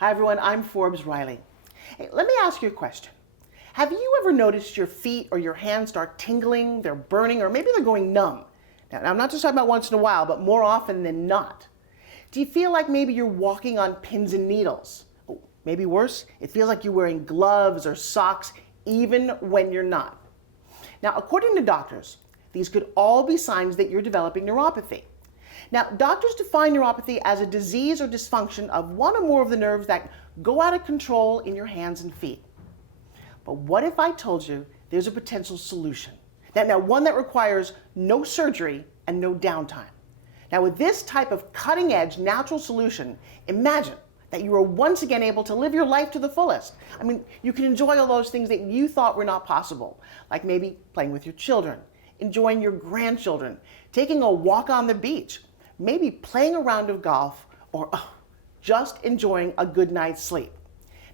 Hi everyone, I'm Forbes Riley. Hey, let me ask you a question. Have you ever noticed your feet or your hands start tingling, they're burning, or maybe they're going numb? Now, I'm not just talking about once in a while, but more often than not. Do you feel like maybe you're walking on pins and needles? Oh, maybe worse, it feels like you're wearing gloves or socks even when you're not. Now, according to doctors, these could all be signs that you're developing neuropathy. Now, doctors define neuropathy as a disease or dysfunction of one or more of the nerves that go out of control in your hands and feet. But what if I told you there's a potential solution? Now, one that requires no surgery and no downtime. Now, with this type of cutting-edge natural solution, imagine that you are once again able to live your life to the fullest. I mean, you can enjoy all those things that you thought were not possible, like maybe playing with your children, enjoying your grandchildren, taking a walk on the beach, maybe playing a round of golf, or just enjoying a good night's sleep.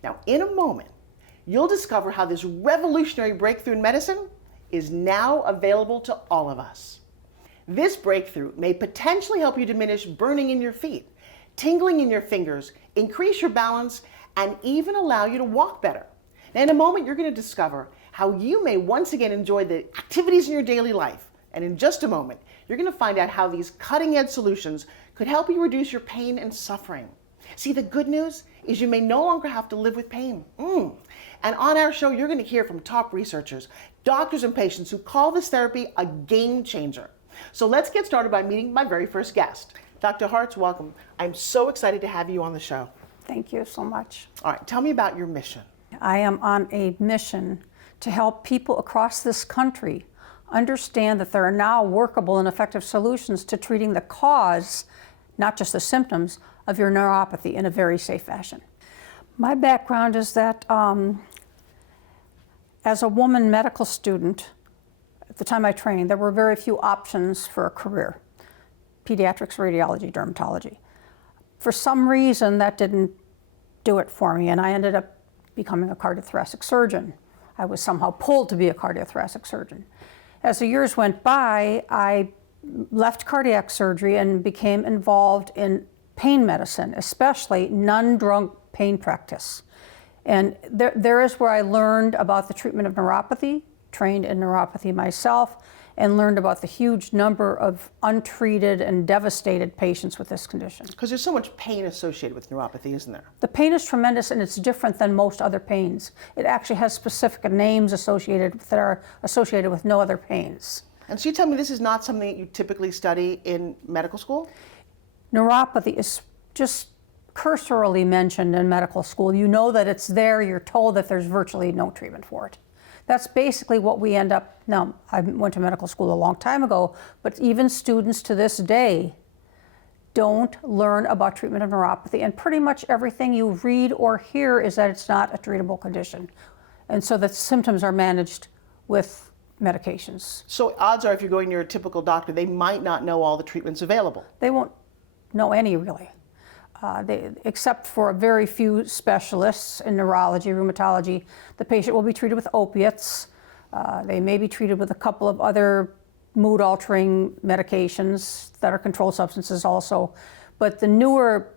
Now, in a moment, you'll discover how this revolutionary breakthrough in medicine is now available to all of us. This breakthrough may potentially help you diminish burning in your feet, tingling in your fingers, increase your balance, and even allow you to walk better. Now, in a moment, you're going to discover how you may once again enjoy the activities in your daily life. And in just a moment, you're going to find out how these cutting-edge solutions could help you reduce your pain and suffering. See, the good news is you may no longer have to live with pain. And on our show, you're going to hear from top researchers, doctors, and patients who call this therapy a game changer. So let's get started by meeting my very first guest. Dr. Hartz, welcome. I'm so excited to have you on the show. Thank you so much. All right, tell me about your mission. I am on a mission to help people across this country understand that there are now workable and effective solutions to treating the cause, not just the symptoms, of your neuropathy in a very safe fashion. My background is that as a woman medical student, at the time I trained, there were very few options for a career: pediatrics, radiology, dermatology. For some reason, that didn't do it for me, and I ended up becoming a cardiothoracic surgeon. I was somehow pulled to be a cardiothoracic surgeon. As the years went by, I left cardiac surgery and became involved in pain medicine, especially non-drug pain practice. And there is where I learned about the treatment of neuropathy, trained in neuropathy myself, and learned about the huge number of untreated and devastated patients with this condition. Because there's so much pain associated with neuropathy, isn't there? The pain is tremendous, and it's different than most other pains. It actually has specific names associated that are associated with no other pains. And so you tell me this is not something that you typically study in medical school? Neuropathy is just cursorily mentioned in medical school. You know that it's there, you're told that there's virtually no treatment for it. That's basically what we end up. Now, I went to medical school a long time ago, but even students to this day don't learn about treatment of neuropathy, and pretty much everything you read or hear is that it's not a treatable condition. And so the symptoms are managed with medications. So odds are if you're going to your typical doctor, they might not know all the treatments available. They won't know any, really. Except for a very few specialists in neurology, rheumatology, the patient will be treated with opiates. They may be treated with a couple of other mood-altering medications that are controlled substances also. But the newer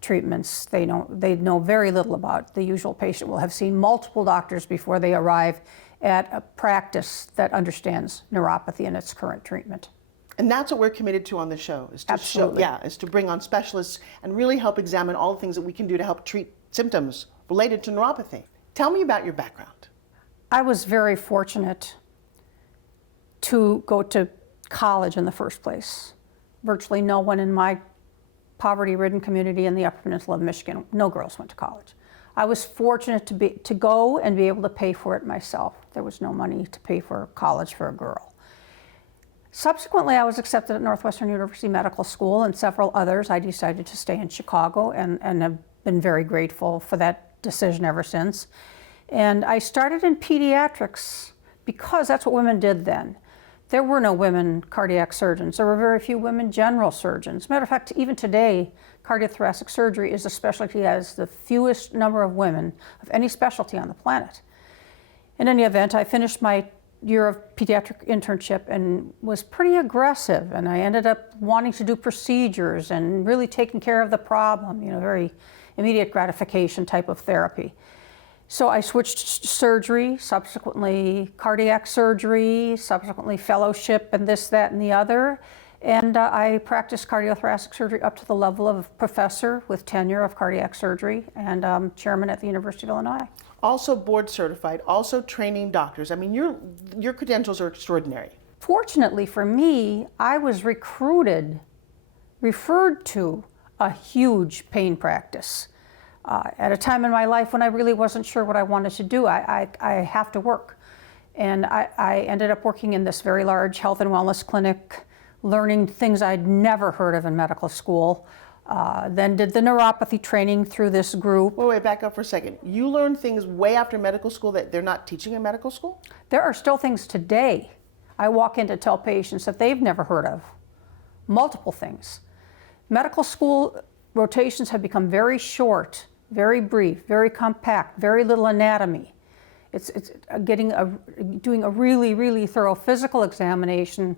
treatments, they know very little about. The usual patient will have seen multiple doctors before they arrive at a practice that understands neuropathy and its current treatment. And that's what we're committed to on the show, is to Absolutely. is to bring on specialists and really help examine all the things that we can do to help treat symptoms related to neuropathy. Tell me about your background. I was very fortunate to go to college in the first place. Virtually no one in my poverty-ridden community in the Upper Peninsula of Michigan, no girls went to college. I was fortunate to go and be able to pay for it myself. There was no money to pay for college for a girl. Subsequently, I was accepted at Northwestern University Medical School and several others. I decided to stay in Chicago and have been very grateful for that decision ever since. And I started in pediatrics because that's what women did then. There were no women cardiac surgeons. There were very few women general surgeons. Matter of fact, even today, cardiothoracic surgery is a specialty that has the fewest number of women of any specialty on the planet. In any event, I finished my year of pediatric internship and was pretty aggressive, and I ended up wanting to do procedures and really taking care of the problem, very immediate gratification type of therapy. So I switched surgery, subsequently cardiac surgery, subsequently fellowship and this, that, and the other. And I practiced cardiothoracic surgery up to the level of professor with tenure of cardiac surgery and chairman at the University of Illinois. Also board certified, also training doctors. I mean, your credentials are extraordinary. Fortunately for me, I was referred to a huge pain practice. At a time in my life when I really wasn't sure what I wanted to do. I have to work. And I ended up working in this very large health and wellness clinic, learning things I'd never heard of in medical school. Then did the neuropathy training through this group. Wait, back up for a second. You learned things way after medical school that they're not teaching in medical school? There are still things today I walk in to tell patients that they've never heard of. Multiple things. Medical school rotations have become very short, very brief, very compact, very little anatomy. It's doing a really, really thorough physical examination.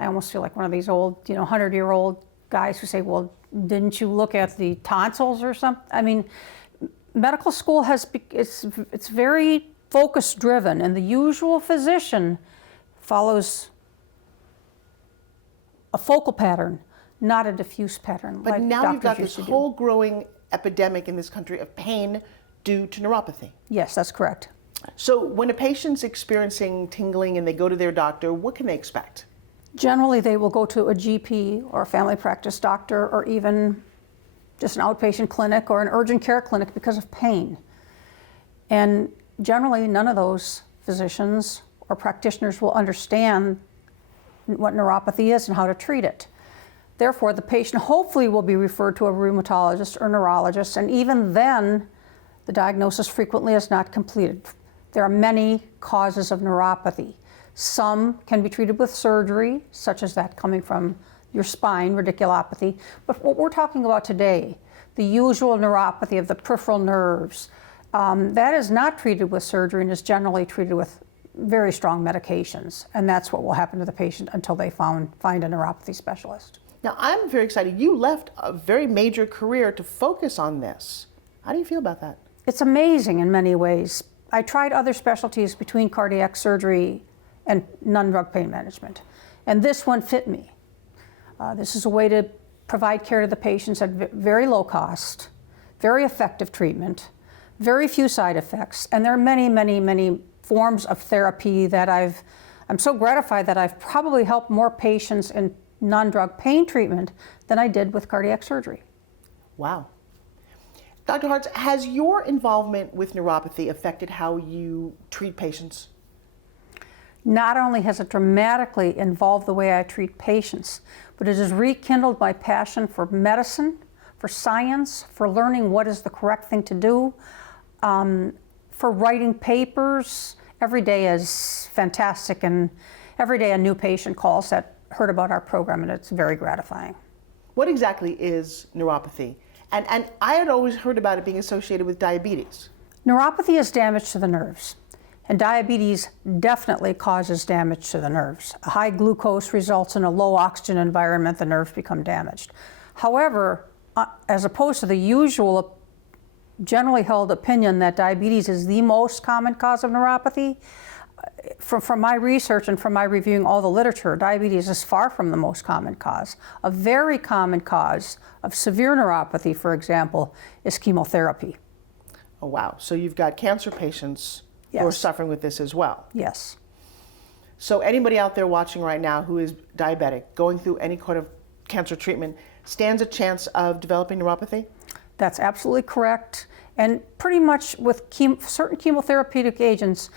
I almost feel like one of these old, 100-year-old guys who say, well, didn't you look at the tonsils or something? I mean, medical school it's very focus driven, and the usual physician follows a focal pattern, not a diffuse pattern. But like now you've got doctors this used to whole growing epidemic in this country of pain due to neuropathy. Yes, that's correct. So when a patient's experiencing tingling and they go to their doctor, what can they expect? Generally, they will go to a GP or a family practice doctor or even just an outpatient clinic or an urgent care clinic because of pain. And generally, none of those physicians or practitioners will understand what neuropathy is and how to treat it. Therefore, the patient hopefully will be referred to a rheumatologist or neurologist, and even then, the diagnosis frequently is not completed. There are many causes of neuropathy. Some can be treated with surgery, such as that coming from your spine, radiculopathy. But what we're talking about today, the usual neuropathy of the peripheral nerves, that is not treated with surgery and is generally treated with very strong medications. And that's what will happen to the patient until they find a neuropathy specialist. Now, I'm very excited. You left a very major career to focus on this. How do you feel about that? It's amazing in many ways. I tried other specialties between cardiac surgery and non-drug pain management, and this one fit me. This is a way to provide care to the patients at very low cost, very effective treatment, very few side effects, and there are many, many, many forms of therapy that I'm so gratified that I've probably helped more patients in non-drug pain treatment than I did with cardiac surgery. Wow. Dr. Hartz, has your involvement with neuropathy affected how you treat patients? Not only has it dramatically involved the way I treat patients, but it has rekindled my passion for medicine, for science, for learning what is the correct thing to do, for writing papers. Every day is fantastic, and every day a new patient calls that heard about our program, and it's very gratifying. What exactly is neuropathy? And I had always heard about it being associated with diabetes. Neuropathy is damage to the nerves, and diabetes definitely causes damage to the nerves. A high glucose results in a low oxygen environment, the nerves become damaged. However, as opposed to the usual generally held opinion that diabetes is the most common cause of neuropathy, from my research and from my reviewing all the literature, diabetes is far from the most common cause. A very common cause of severe neuropathy, for example, is chemotherapy. Oh, wow. So you've got cancer patients who are suffering with this as well. Yes. So anybody out there watching right now who is diabetic, going through any kind of cancer treatment, stands a chance of developing neuropathy? That's absolutely correct. And pretty much with certain chemotherapeutic agents,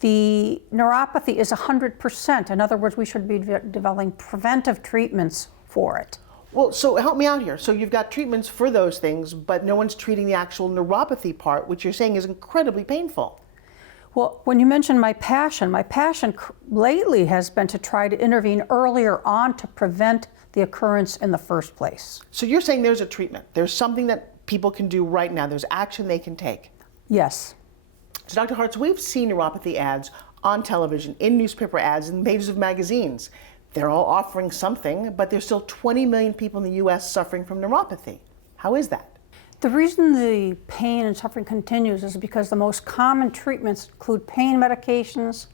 the neuropathy is 100%. In other words, we should be developing preventive treatments for it. Well, so help me out here. So you've got treatments for those things, but no one's treating the actual neuropathy part, which you're saying is incredibly painful. Well, when you mention my passion lately has been to try to intervene earlier on to prevent the occurrence in the first place. So you're saying there's a treatment. There's something that people can do right now. There's action they can take. Yes. So Dr. Hartz, we've seen neuropathy ads on television, in newspaper ads, in pages of magazines. They're all offering something, but there's still 20 million people in the U.S. suffering from neuropathy. How is that? The reason the pain and suffering continues is because the most common treatments include pain medications,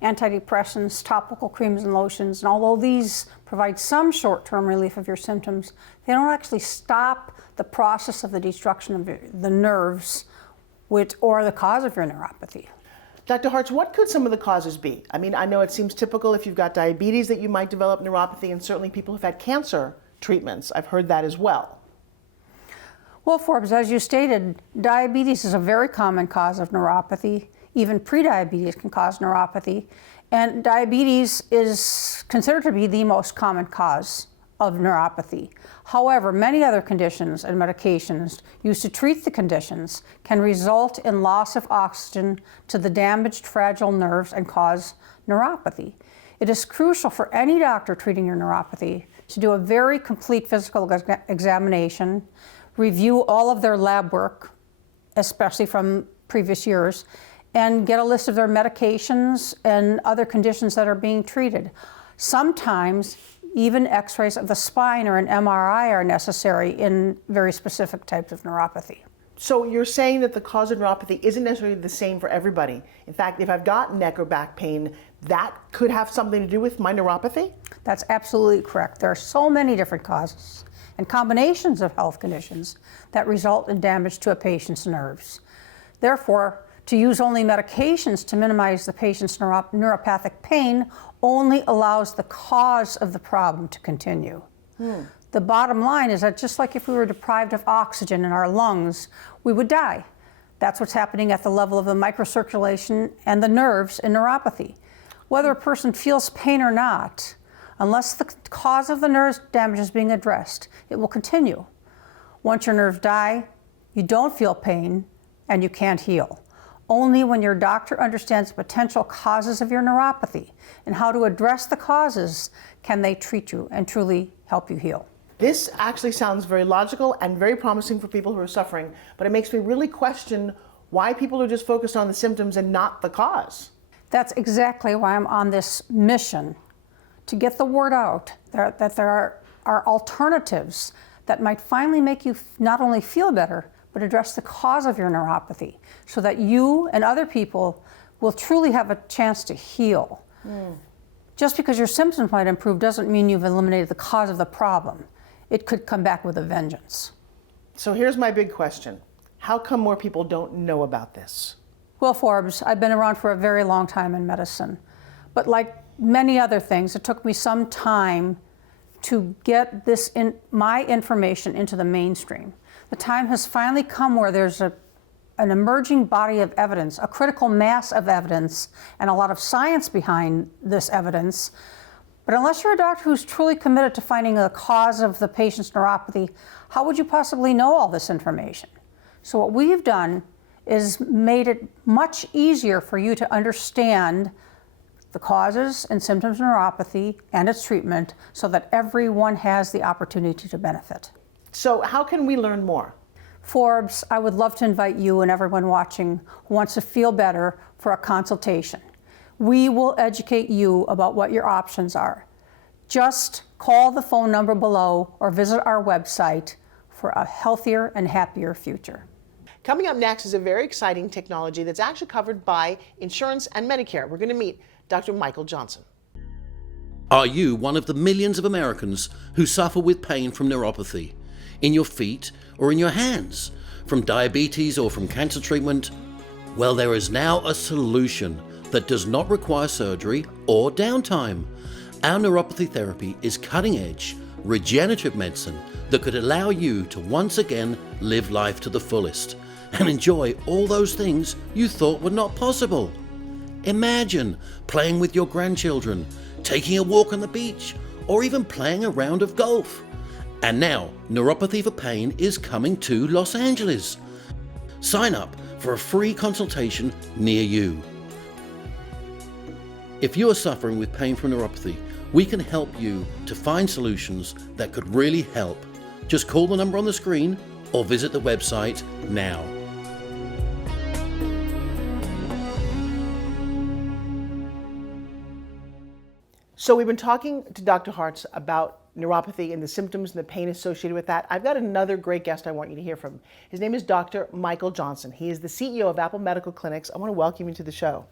antidepressants, topical creams and lotions, and although these provide some short-term relief of your symptoms, they don't actually stop the process of the destruction of the nerves, or the cause of your neuropathy. Dr. Hartz, what could some of the causes be? I mean, I know it seems typical if you've got diabetes that you might develop neuropathy, and certainly people who've had cancer treatments. I've heard that as well. Well, Forbes, as you stated, diabetes is a very common cause of neuropathy. Even prediabetes can cause neuropathy. And diabetes is considered to be the most common cause of neuropathy. However, many other conditions and medications used to treat the conditions can result in loss of oxygen to the damaged, fragile nerves and cause neuropathy. It is crucial for any doctor treating your neuropathy to do a very complete physical examination, review all of their lab work, especially from previous years, and get a list of their medications and other conditions that are being treated. Sometimes even x-rays of the spine or an MRI are necessary in very specific types of neuropathy. So you're saying that the cause of neuropathy isn't necessarily the same for everybody. In fact, if I've got neck or back pain, that could have something to do with my neuropathy? That's absolutely correct. There are so many different causes and combinations of health conditions that result in damage to a patient's nerves. Therefore, to use only medications to minimize the patient's neuropathic pain only allows the cause of the problem to continue. The bottom line is that just like if we were deprived of oxygen in our lungs, we would die. That's what's happening at the level of the microcirculation and the nerves in neuropathy. Whether a person feels pain or not, unless the cause of the nerve damage is being addressed, it will continue. Once your nerves die, you don't feel pain and you can't heal. Only when your doctor understands the potential causes of your neuropathy and how to address the causes can they treat you and truly help you heal. This actually sounds very logical and very promising for people who are suffering, but it makes me really question why people are just focused on the symptoms and not the cause. That's exactly why I'm on this mission, to get the word out that there are alternatives that might finally make you not only feel better, but address the cause of your neuropathy so that you and other people will truly have a chance to heal. Just because your symptoms might improve doesn't mean you've eliminated the cause of the problem. It could come back with a vengeance. So here's my big question. How come more people don't know about this? Well, Forbes, I've been around for a very long time in medicine, but like many other things, it took me some time to get my information into the mainstream. The time has finally come where there's an emerging body of evidence, a critical mass of evidence, and a lot of science behind this evidence. But unless you're a doctor who's truly committed to finding the cause of the patient's neuropathy, how would you possibly know all this information? So what we've done is made it much easier for you to understand the causes and symptoms of neuropathy and its treatment so that everyone has the opportunity to benefit. So how can we learn more? Forbes, I would love to invite you and everyone watching who wants to feel better for a consultation. We will educate you about what your options are. Just call the phone number below or visit our website for a healthier and happier future. Coming up next is a very exciting technology that's actually covered by insurance and Medicare. We're going to meet Dr. Michael Johnson. Are you one of the millions of Americans who suffer with pain from neuropathy? In your feet or in your hands? From diabetes or from cancer treatment? Well, there is now a solution that does not require surgery or downtime. Our neuropathy therapy is cutting-edge, regenerative medicine that could allow you to once again live life to the fullest and enjoy all those things you thought were not possible. Imagine playing with your grandchildren, taking a walk on the beach, or even playing a round of golf. And now, Neuropathy for Pain is coming to Los Angeles. Sign up for a free consultation near you. If you are suffering with pain from neuropathy, we can help you to find solutions that could really help. Just call the number on the screen or visit the website now. So we've been talking to Dr. Hartz about neuropathy and the symptoms and the pain associated with that, I've got another great guest I want you to hear from. His name is Dr. Michael Johnson. He is the CEO of Apple Medical Clinics. I want to welcome you to the show.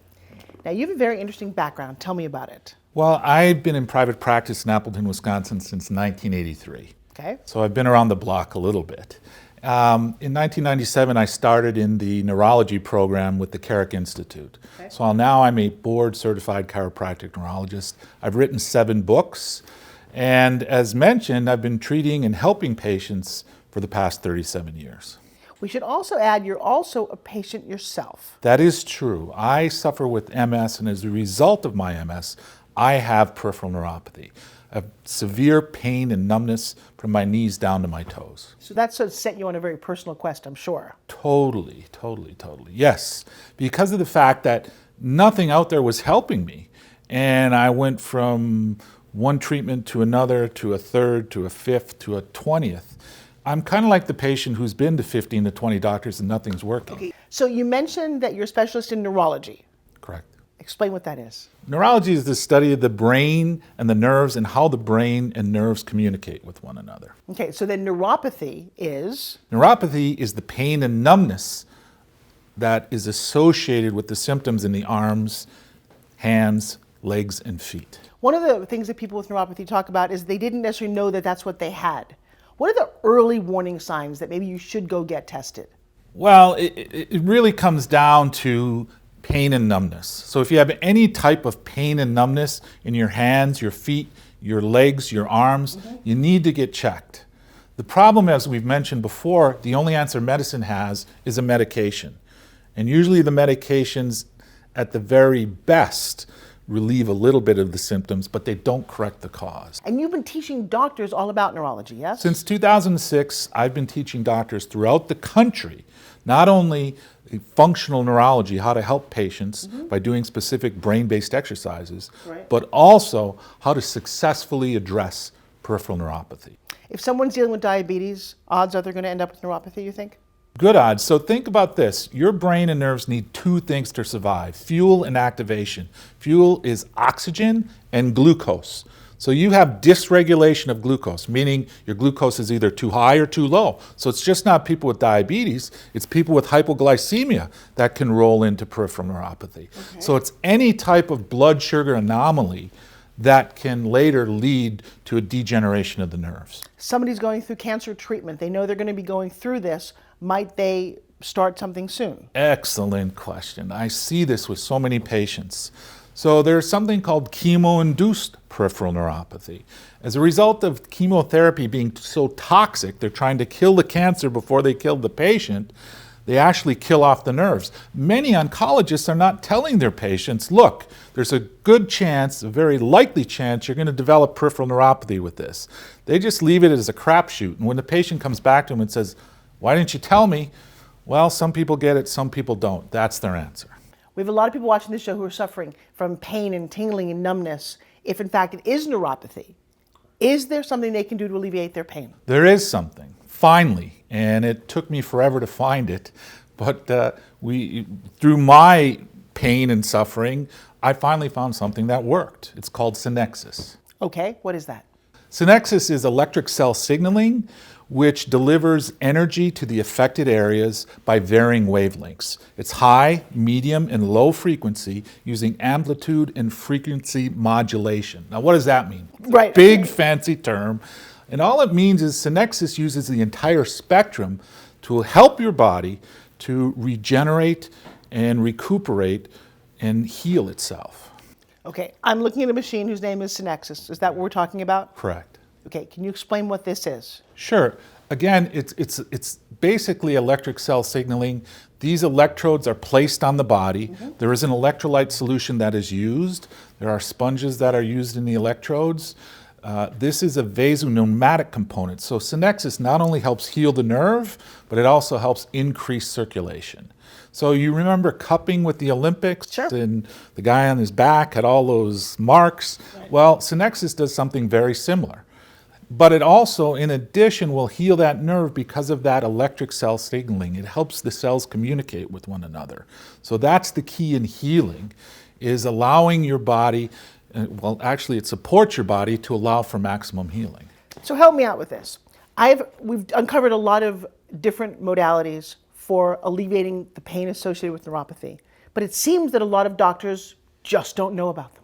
Now, you have a very interesting background. Tell me about it. Well, I've been in private practice in Appleton, Wisconsin since 1983. Okay. So I've been around the block a little bit. In 1997, I started in the neurology program with the Carrick Institute. Okay. So now I'm a board-certified chiropractic neurologist. I've written 7 books. And as mentioned, I've been treating and helping patients for the past 37 years. We should also add you're also a patient yourself. That is true. I suffer with MS, and as a result of my MS, I have peripheral neuropathy, a severe pain and numbness from my knees down to my toes. So that's sort of set you on a very personal quest, I'm sure. Totally. Yes, because of the fact that nothing out there was helping me. And I went from one treatment to another, to a third, to a fifth, to a 20th. I'm kind of like the patient who's been to 15 to 20 doctors and nothing's working. Okay. So you mentioned that you're a specialist in neurology. Correct. Explain what that is. Neurology is the study of the brain and the nerves and how the brain and nerves communicate with one another. Okay, so then neuropathy is? Neuropathy is the pain and numbness that is associated with the symptoms in the arms, hands, legs, and feet. One of the things that people with neuropathy talk about is they didn't necessarily know that that's what they had. What are the early warning signs that maybe you should go get tested? Well, it really comes down to pain and numbness. So if you have any type of pain and numbness in your hands, your feet, your legs, your arms, you need to get checked. The problem, as we've mentioned before, the only answer medicine has is a medication. And usually the medications, at the very best, relieve a little bit of the symptoms, but they don't correct the cause. And you've been teaching doctors all about neurology, yes? Since 2006, I've been teaching doctors throughout the country, not only functional neurology, how to help patients by doing specific brain-based exercises, but also how to successfully address peripheral neuropathy. If someone's dealing with diabetes, odds are they're going to end up with neuropathy, you think? Good odds. So think about this. Your brain and nerves need 2 things to survive: fuel and activation. Fuel is oxygen and glucose. So you have dysregulation of glucose, meaning your glucose is either too high or too low. So it's just not people with diabetes, it's people with hypoglycemia that can roll into peripheral neuropathy. Okay. So it's any type of blood sugar anomaly that can later lead to a degeneration of the nerves. Somebody's going through cancer treatment. They know they're going to be going through this. Might they start something soon? Excellent question. I see this with so many patients. So there's something called chemo-induced peripheral neuropathy. As a result of chemotherapy being so toxic, they're trying to kill the cancer before they kill the patient, they actually kill off the nerves. Many oncologists are not telling their patients, look, there's a good chance, a very likely chance, you're going to develop peripheral neuropathy with this. They just leave it as a crapshoot. And when the patient comes back to them and says, why didn't you tell me? Well, some people get it, some people don't. That's their answer. We have a lot of people watching this show who are suffering from pain and tingling and numbness. If in fact it is neuropathy, is there something they can do to alleviate their pain? There is something, finally, and it took me forever to find it, but through my pain and suffering, I finally found something that worked. It's called Synexus. Okay, what is that? Synexus is electric cell signaling, which delivers energy to the affected areas by varying wavelengths. It's high, medium, and low frequency using amplitude and frequency modulation. Now, what does that mean? Right. Big fancy term. And all it means is Synexus uses the entire spectrum to help your body to regenerate and recuperate and heal itself. Okay, I'm looking at a machine whose name is Synexus. Is that what we're talking about? Correct. Okay, can you explain what this is? Sure. Again, it's basically electric cell signaling. These electrodes are placed on the body. There is an electrolyte solution that is used. There are sponges that are used in the electrodes. This is a vasopneumatic component. So Synexus not only helps heal the nerve, but it also helps increase circulation. So you remember cupping with the Olympics? Sure. And the guy on his back had all those marks? Right. Well, Synexus does something very similar. But it also, in addition, will heal that nerve because of that electric cell signaling. It helps the cells communicate with one another. So that's the key in healing, is allowing your body, well, actually it supports your body to allow for maximum healing. So help me out with this. We've uncovered a lot of different modalities for alleviating the pain associated with neuropathy, but it seems that a lot of doctors just don't know about them.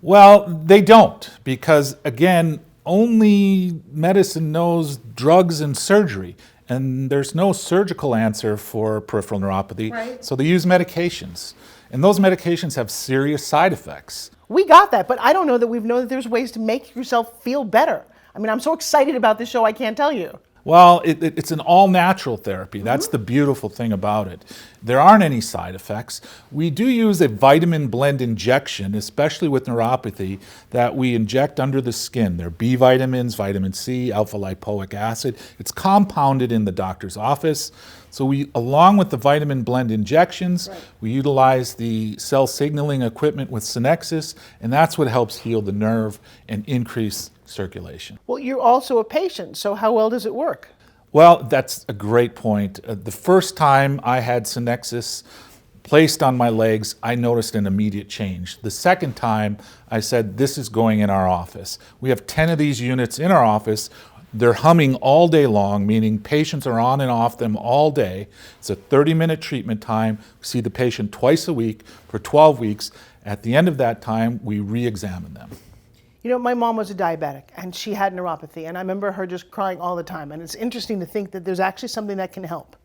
Well, they don't, because again, only medicine knows drugs and surgery, and there's no surgical answer for peripheral neuropathy. Right. So they use medications, and those medications have serious side effects. We got that, but I don't know that we've known that there's ways to make yourself feel better. I mean, I'm so excited about this show, I can't tell you. Well, it's an all-natural therapy. That's the beautiful thing about it. There aren't any side effects. We do use a vitamin blend injection, especially with neuropathy, that we inject under the skin. They're B vitamins, vitamin C, alpha-lipoic acid. It's compounded in the doctor's office. So we, along with the vitamin blend injections, we utilize the cell signaling equipment with Synexus, and that's what helps heal the nerve and increase circulation. Well, you're also a patient, so how well does it work? Well, that's a great point. The first time I had Synexus placed on my legs, I noticed an immediate change. The second time, I said, this is going in our office. We have 10 of these units in our office. They're humming all day long, meaning patients are on and off them all day. It's a 30-minute treatment time. We see the patient twice a week for 12 weeks. At the end of that time, we re-examine them. You know, my mom was a diabetic, and she had neuropathy, and I remember her just crying all the time, and it's interesting to think that there's actually something that can help.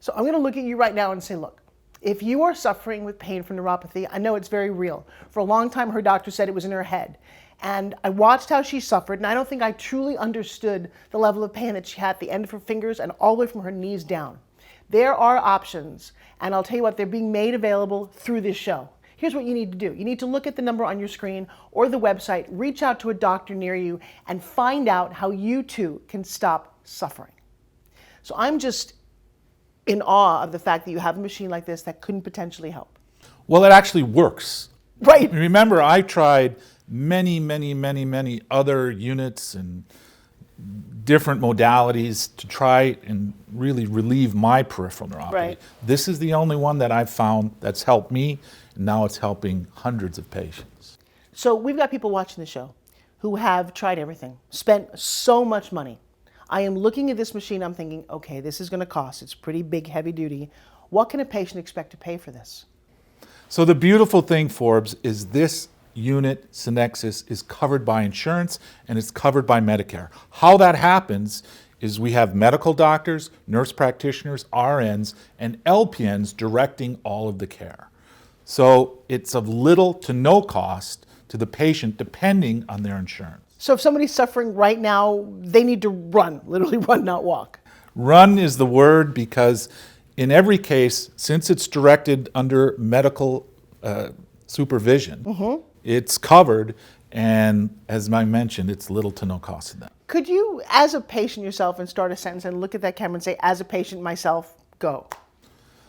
So I'm going to look at you right now and say, look, if you are suffering with pain from neuropathy, I know it's very real. For a long time, her doctor said it was in her head, and I watched how she suffered, and I don't think I truly understood the level of pain that she had at the end of her fingers and all the way from her knees down. There are options, and I'll tell you what, they're being made available through this show. Here's what you need to do. You need to look at the number on your screen or the website, reach out to a doctor near you, and find out how you too can stop suffering. So I'm just in awe of the fact that you have a machine like this that couldn't potentially help. Well, it actually works. Right. Remember, I tried many other units and different modalities to try and really relieve my peripheral neuropathy. Right. This is the only one that I've found that's helped me, and now it's helping hundreds of patients. So we've got people watching the show who have tried everything, spent so much money. I am looking at this machine, I'm thinking, okay, this is going to cost. It's pretty big, heavy duty. What can a patient expect to pay for this? So the beautiful thing, Forbes, is this unit, Synexus, is covered by insurance and it's covered by Medicare. How that happens is we have medical doctors, nurse practitioners, RNs, and LPNs directing all of the care. So it's of little to no cost to the patient depending on their insurance. So if somebody's suffering right now, they need to run, literally run, not walk. Run is the word, because in every case, since it's directed under medical supervision, it's covered, and as I mentioned, it's little to no cost to them. Could you, as a patient yourself, and start a sentence and look at that camera and say, as a patient myself, go?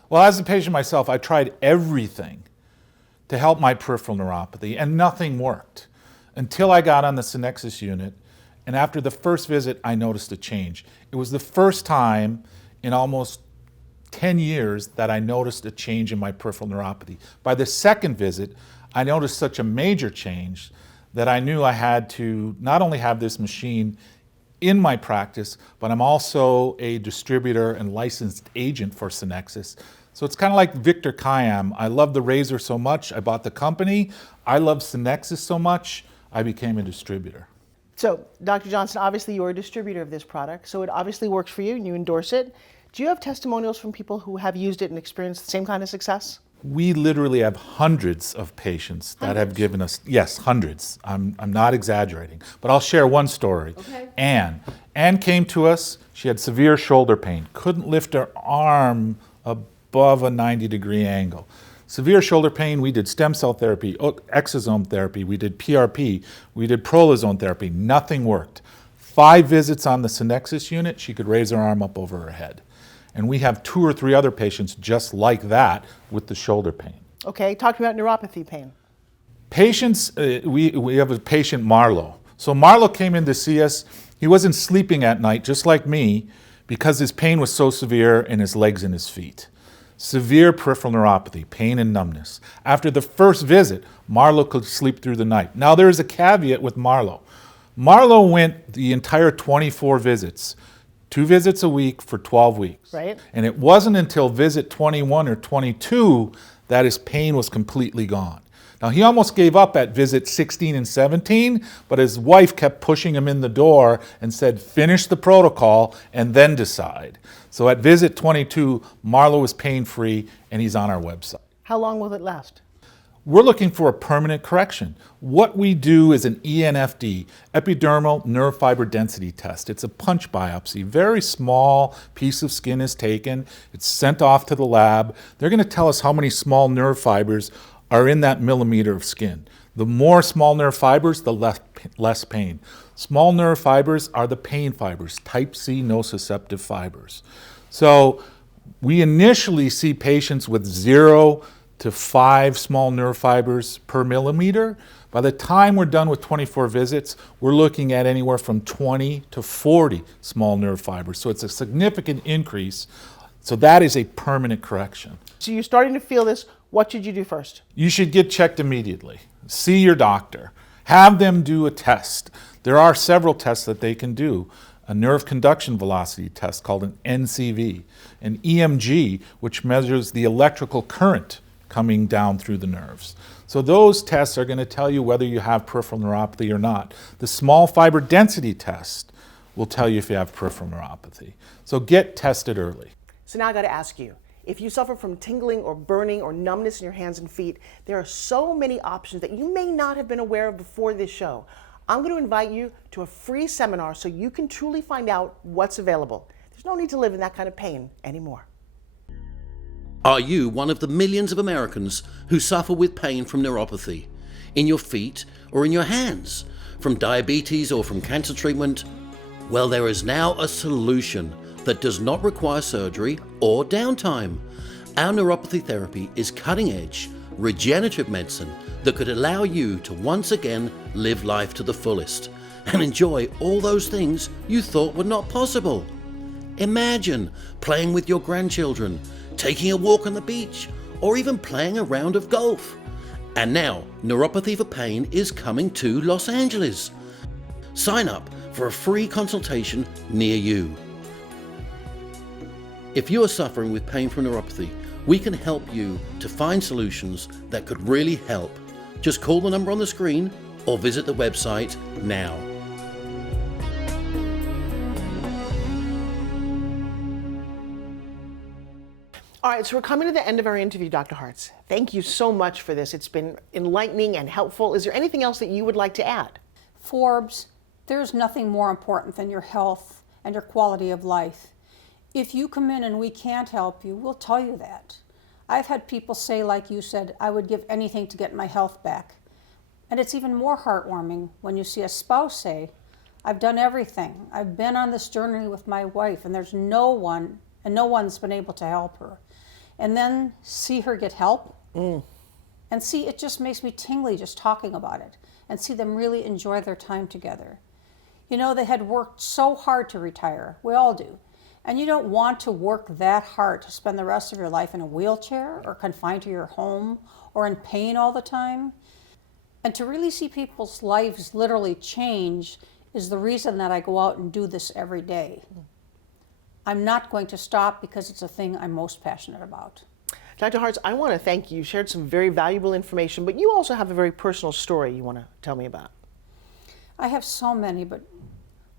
Well, as a patient myself, I tried everything to help my peripheral neuropathy, and nothing worked until I got on the Synexus unit. And after the first visit, I noticed a change. It was the first time in almost 10 years that I noticed a change in my peripheral neuropathy. By the second visit, I noticed such a major change that I knew I had to not only have this machine in my practice, but I'm also a distributor and licensed agent for Synexus. So it's kind of like Victor Kiam. I love the razor so much, I bought the company. I love Synexus so much, I became a distributor. So, Dr. Johnson, obviously you're a distributor of this product, so it obviously works for you and you endorse it. Do you have testimonials from people who have used it and experienced the same kind of success? We literally have hundreds of patients that have given us, yes, hundreds. I'm not exaggerating, but I'll share one story. Okay. Anne came to us. She had severe shoulder pain, couldn't lift her arm above a 90-degree angle. Severe shoulder pain, we did stem cell therapy, exosome therapy, we did PRP, we did prolozone therapy, nothing worked. 5 visits on the Synexus unit, she could raise her arm up over her head. And we have 2 or 3 other patients just like that with the shoulder pain. Okay, talk about neuropathy pain. Patients, we have a patient, Marlo. So Marlo came in to see us. He wasn't sleeping at night, just like me, because his pain was so severe in his legs and his feet. Severe peripheral neuropathy, pain and numbness. After the first visit, Marlo could sleep through the night. Now there is a caveat with Marlo. Marlo went the entire 24 visits, 2 visits a week for 12 weeks. Right. And it wasn't until visit 21 or 22 that his pain was completely gone. Now, he almost gave up at visit 16 and 17, but his wife kept pushing him in the door and said, finish the protocol and then decide. So at visit 22, Marlo was pain-free and he's on our website. How long will it last? We're looking for a permanent correction. What we do is an Enfd, Epidermal Neurofiber Density Test. It's a punch biopsy. Very small piece of skin is taken. It's sent off to the lab. They're going to tell us how many small nerve fibers are in that millimeter of skin. The more small nerve fibers, the less pain. Small nerve fibers are the pain fibers, type C nociceptive fibers. So we initially see patients with 0 to 5 small nerve fibers per millimeter. By the time we're done with 24 visits, we're looking at anywhere from 20 to 40 small nerve fibers. So it's a significant increase. So that is a permanent correction. So you're starting to feel this. What should you do first? You should get checked immediately. See your doctor. Have them do a test. There are several tests that they can do. A nerve conduction velocity test called an NCV, an EMG, which measures the electrical current coming down through the nerves. So those tests are going to tell you whether you have peripheral neuropathy or not. The small fiber density test will tell you if you have peripheral neuropathy. So get tested early. So now I got to ask you, if you suffer from tingling or burning or numbness in your hands and feet, there are so many options that you may not have been aware of before this show. I'm going to invite you to a free seminar so you can truly find out what's available. There's no need to live in that kind of pain anymore. Are you one of the millions of Americans who suffer with pain from neuropathy in your feet or in your hands, from diabetes or from cancer treatment? Well, there is now a solution that does not require surgery or downtime. Our neuropathy therapy is cutting-edge, regenerative medicine that could allow you to once again live life to the fullest and enjoy all those things you thought were not possible. Imagine playing with your grandchildren, taking a walk on the beach, or even playing a round of golf. And now, Neuropathy for Pain is coming to Los Angeles. Sign up for a free consultation near you. If you are suffering with pain from neuropathy, we can help you to find solutions that could really help. Just call the number on the screen or visit the website now. All right, so we're coming to the end of our interview, Dr. Hartz. Thank you so much for this. It's been enlightening and helpful. Is there anything else that you would like to add? Forbes, there's nothing more important than your health and your quality of life. If you come in and we can't help you, we'll tell you that. I've had people say, like you said, I would give anything to get my health back. And it's even more heartwarming when you see a spouse say, I've done everything. I've been on this journey with my wife and there's no one, and no one's been able to help her. And then see her get help. And see, it just makes me tingly just talking about it. And see them really enjoy their time together. You know, they had worked so hard to retire. We all do. And you don't want to work that hard to spend the rest of your life in a wheelchair or confined to your home or in pain all the time. And to really see people's lives literally change is the reason that I go out and do this every day. I'm not going to stop because it's a thing I'm most passionate about. Dr. Hartz, I want to thank you. You shared some very valuable information, but you also have a very personal story you want to tell me about. I have so many, but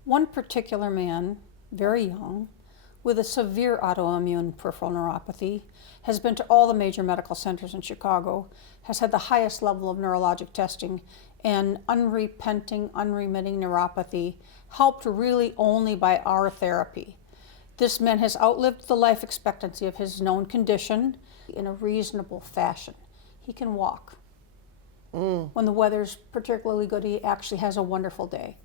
one particular man, very young, with a severe autoimmune peripheral neuropathy, has been to all the major medical centers in Chicago, has had the highest level of neurologic testing, and unrepenting, unremitting neuropathy, helped really only by our therapy. This man has outlived the life expectancy of his known condition in a reasonable fashion. He can walk. When the weather's particularly good, he actually has a wonderful day.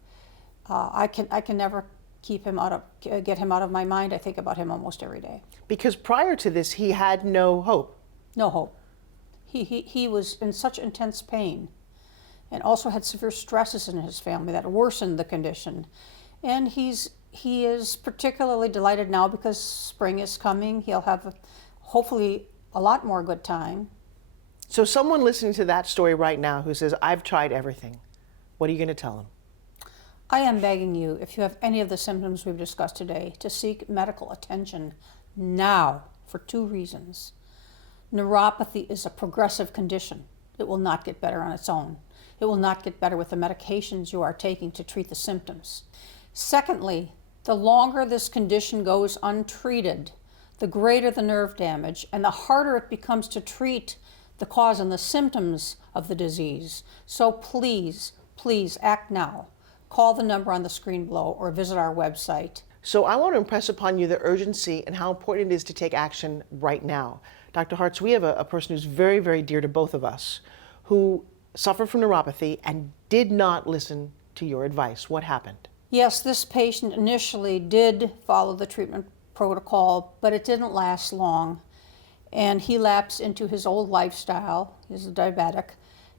I can never get him out of my mind. I think about him almost every day. Because prior to this, he had no hope. No hope. He was in such intense pain and also had severe stresses in his family that worsened the condition. And he is particularly delighted now because spring is coming. He'll have hopefully a lot more good time. So someone listening to that story right now who says, I've tried everything, what are you going to tell them? I am begging you, if you have any of the symptoms we've discussed today, to seek medical attention now for 2 reasons. Neuropathy is a progressive condition. It will not get better on its own. It will not get better with the medications you are taking to treat the symptoms. Secondly, the longer this condition goes untreated, the greater the nerve damage and the harder it becomes to treat the cause and the symptoms of the disease. So please, please act now. Call the number on the screen below or visit our website. So I want to impress upon you the urgency and how important it is to take action right now. Dr. Hartz, we have a person who's very, very dear to both of us who suffered from neuropathy and did not listen to your advice. What happened? Yes, this patient initially did follow the treatment protocol, but it didn't last long. And he lapsed into his old lifestyle. He's a diabetic.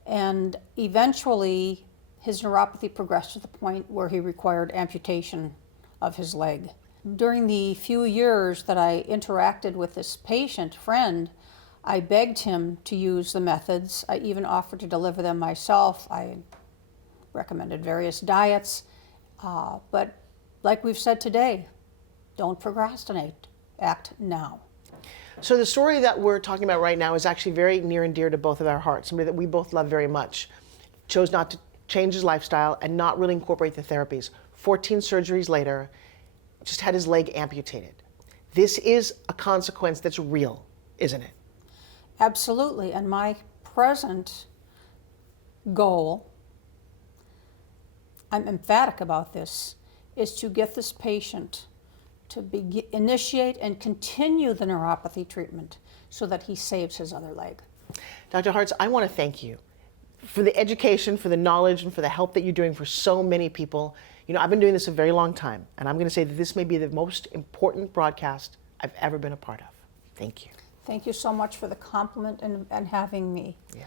And eventually, his neuropathy progressed to the point where he required amputation of his leg. During the few years that I interacted with this patient friend, I begged him to use the methods. I even offered to deliver them myself. I recommended various diets. But like we've said today, don't procrastinate. Act now. So the story that we're talking about right now is actually very near and dear to both of our hearts. Somebody that we both love very much. Chose not to change his lifestyle and not really incorporate the therapies. 14 surgeries later, just had his leg amputated. This is a consequence that's real, isn't it? Absolutely. And my present goal, I'm emphatic about this, is to get this patient to initiate and continue the neuropathy treatment so that he saves his other leg. Dr. Hartz, I want to thank you for the education, for the knowledge, and for the help that you're doing for so many people. You know, I've been doing this a very long time, and I'm going to say that this may be the most important broadcast I've ever been a part of. Thank you. Thank you so much for the compliment and having me. Yeah.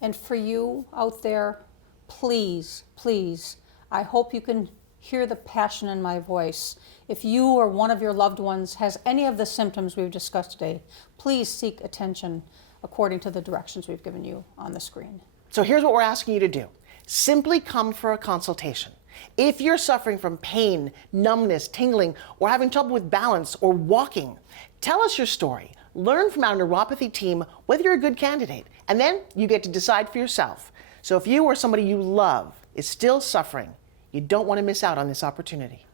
And for you out there, please, please, I hope you can hear the passion in my voice. If you or one of your loved ones has any of the symptoms we've discussed today, please seek attention according to the directions we've given you on the screen. So here's what we're asking you to do. Simply come for a consultation. If you're suffering from pain, numbness, tingling, or having trouble with balance or walking, tell us your story. Learn from our neuropathy team whether you're a good candidate, and then you get to decide for yourself. So if you or somebody you love is still suffering, you don't want to miss out on this opportunity.